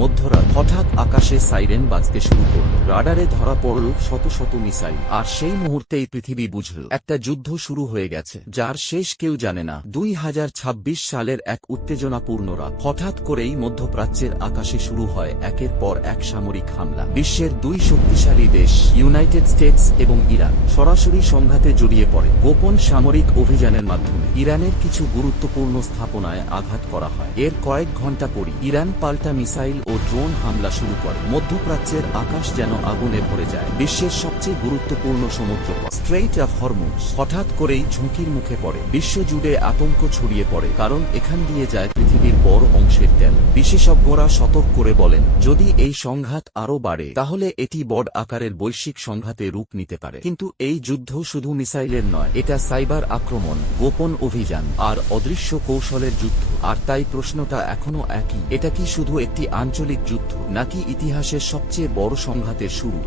মধ্যরাত হঠাৎ আকাশে সাইরেন বাজতে শুরু করল। রাডারে ধরা পড়ল শত শত মিসাইল। আর সেই মুহূর্তেই পৃথিবী বুঝল একটা যুদ্ধ শুরু হয়ে গেছে, যার শেষ কেউ জানে না। 2026 সালের এক উত্তেজনাপূর্ণ রাত। হঠাৎ করেই মধ্যপ্রাচ্যের আকাশে শুরু হয় একের পর এক সামরিক হামলা। বিশ্বের দুই শক্তিশালী দেশ ইউনাইটেড স্টেটস এবং ইরান সরাসরি সংঘাতে জড়িয়ে পড়ে। গোপন সামরিক অভিযানের মাধ্যমে ইরানের কিছু গুরুত্বপূর্ণ স্থাপনায় আঘাত করা হয়। এর কয়েক ঘণ্টা পরই ইরান পাল্টা মিসাইল ও ড্রোন হামলা শুরু করে। মধ্যপ্রাচ্যের আকাশ যেন আগুনে ভরে যায়। বিশ্বের সবচেয়ে গুরুত্বপূর্ণ সমুদ্রপথ স্ট্রেইট অফ হরমুজ হঠাৎ করেই ঝুঁকির মুখে পড়ে। বিশ্বজুড়ে আতঙ্ক ছড়িয়ে পড়ে, কারণ এখান দিয়ে যায় পৃথিবীর বড় অংশের তেল। বিশেষজ্ঞরা সতর্ক করে বলেন, যদি এই সংঘাত আরও বাড়ে তাহলে এটি বড় আকারের বৈশ্বিক সংঘাতে রূপ নিতে পারে। কিন্তু এই যুদ্ধ শুধু মিসাইলের নয়, এটা সাইবার আক্রমণ, গোপন অভিযান আর অদৃশ্য কৌশলের যুদ্ধ। আর তাই প্রশ্নটা এখনো একই, এটা কি শুধু একটি আঞ্চলিক যুদ্ধ নাকি ইতিহাসের সবচেয়ে বড় সংঘাতের শুরু?